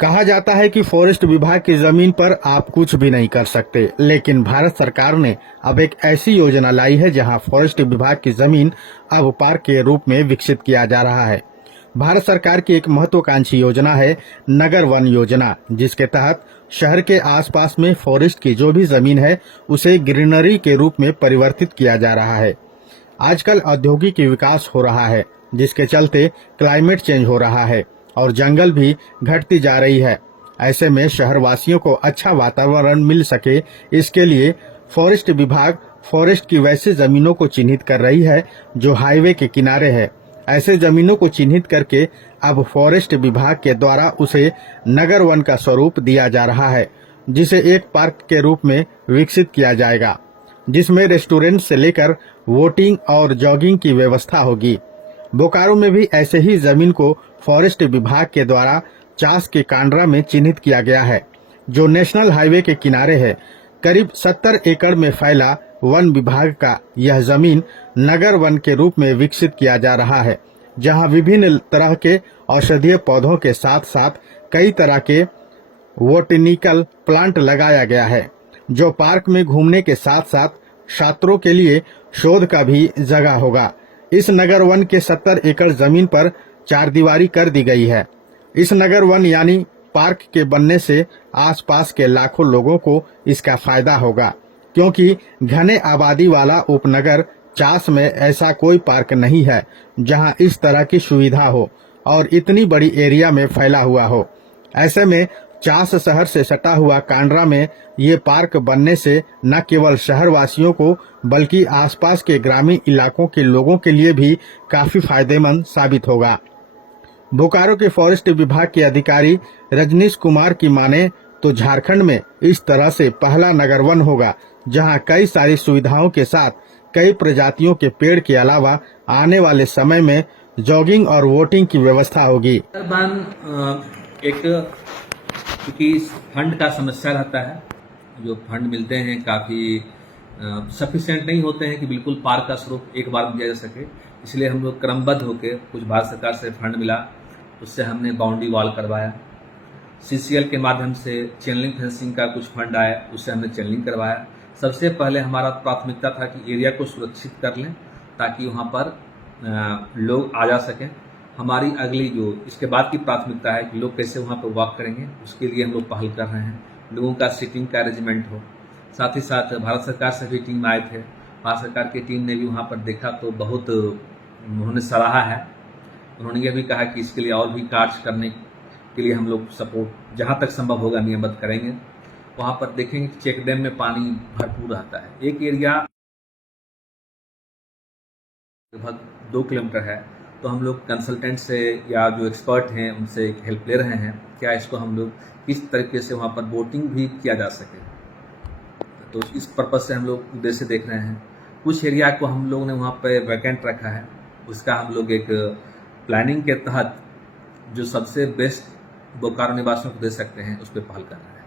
कहा जाता है कि फॉरेस्ट विभाग की जमीन पर आप कुछ भी नहीं कर सकते, लेकिन भारत सरकार ने अब एक ऐसी योजना लाई है जहां फॉरेस्ट विभाग की जमीन अब पार्क के रूप में विकसित किया जा रहा है। भारत सरकार की एक महत्वाकांक्षी योजना है नगर वन योजना, जिसके तहत शहर के आसपास में फॉरेस्ट की जो भी जमीन है उसे ग्रीनरी के रूप में परिवर्तित किया जा रहा है। आजकल औद्योगिक विकास हो रहा है, जिसके चलते क्लाइमेट चेंज हो रहा है और जंगल भी घटती जा रही है। ऐसे में शहरवासियों को अच्छा वातावरण मिल सके, इसके लिए फॉरेस्ट विभाग फॉरेस्ट की वैसी जमीनों को चिन्हित कर रही है जो हाईवे के किनारे है। ऐसे जमीनों को चिन्हित करके अब फॉरेस्ट विभाग के द्वारा उसे नगर वन का स्वरूप दिया जा रहा है, जिसे एक पार्क के रूप में विकसित किया जाएगा, जिसमें रेस्टोरेंट से लेकर वोटिंग और जॉगिंग की व्यवस्था होगी। बोकारो में भी ऐसे ही जमीन को फॉरेस्ट विभाग के द्वारा चास के कांड्रा में चिन्हित किया गया है, जो नेशनल हाईवे के किनारे है। करीब 70 एकड़ में फैला वन विभाग का यह जमीन नगर वन के रूप में विकसित किया जा रहा है, जहां विभिन्न तरह के औषधीय पौधों के साथ साथ कई तरह के बोटेनिकल प्लांट लगाया गया है, जो पार्क में घूमने के साथ साथ छात्रों के लिए शोध का भी जगह होगा। इस नगर वन के 70 एकड़ जमीन पर चारदीवारी कर दी गई है। इस नगर वन यानी पार्क के बनने से आसपास के लाखों लोगों को इसका फायदा होगा, क्योंकि घने आबादी वाला उपनगर चास में ऐसा कोई पार्क नहीं है जहां इस तरह की सुविधा हो और इतनी बड़ी एरिया में फैला हुआ हो। ऐसे में चास शहर से सटा हुआ कांड्रा में ये पार्क बनने से न केवल शहरवासियों को बल्कि आसपास के ग्रामीण इलाकों के लोगों के लिए भी काफी फायदेमंद साबित होगा। बोकारो के फॉरेस्ट विभाग के अधिकारी रजनीश कुमार की माने तो झारखंड में इस तरह से पहला नगर वन होगा, जहां कई सारी सुविधाओं के साथ कई प्रजातियों के पेड़ के अलावा आने वाले समय में जॉगिंग और वोटिंग की व्यवस्था होगी। क्योंकि फंड का समस्या रहता है, जो फंड मिलते हैं काफ़ी सफिशिएंट नहीं होते हैं कि बिल्कुल पार्क का स्वरूप एक बार दिया जा सके। इसलिए हम लोग क्रमबद्ध होकर कुछ भारत सरकार से फंड मिला, उससे हमने बाउंड्री वॉल करवाया। CCL के माध्यम से चैनलिंग फेंसिंग का कुछ फंड आया, उससे हमने चैनलिंग करवाया। सबसे पहले हमारा प्राथमिकता था कि एरिया को सुरक्षित कर लें ताकि वहाँ पर लोग आ जा सकें। हमारी अगली जो इसके बाद की प्राथमिकता है कि लोग कैसे वहाँ पर वॉक करेंगे, उसके लिए हम लोग पहल कर रहे हैं। लोगों का सीटिंग का अरेंजमेंट हो, साथ ही साथ भारत सरकार से भी टीम आए थे। भारत सरकार की टीम ने भी वहाँ पर देखा तो बहुत उन्होंने सराहा है। उन्होंने ये भी कहा कि इसके लिए और भी कार्य करने के लिए हम लोग सपोर्ट जहाँ तक संभव होगा नियमित करेंगे। वहाँ पर देखेंगे कि चेक डैम में पानी भरपूर रहता है। एक एरिया लगभग 2 किलोमीटर है, तो हम लोग कंसल्टेंट से या जो एक्सपर्ट हैं उनसे हेल्प ले रहे हैं, क्या इसको हम लोग किस तरीके से वहाँ पर बोटिंग भी किया जा सके। तो इस पर्पज़ से हम लोग उद्देश्य देख रहे हैं। कुछ एरिया को हम लोग ने वहाँ पे वैकेंट रखा है, उसका हम लोग एक प्लानिंग के तहत जो सबसे बेस्ट बोकारो निवासियों को दे सकते हैं उस पर पहल कर रहे हैं।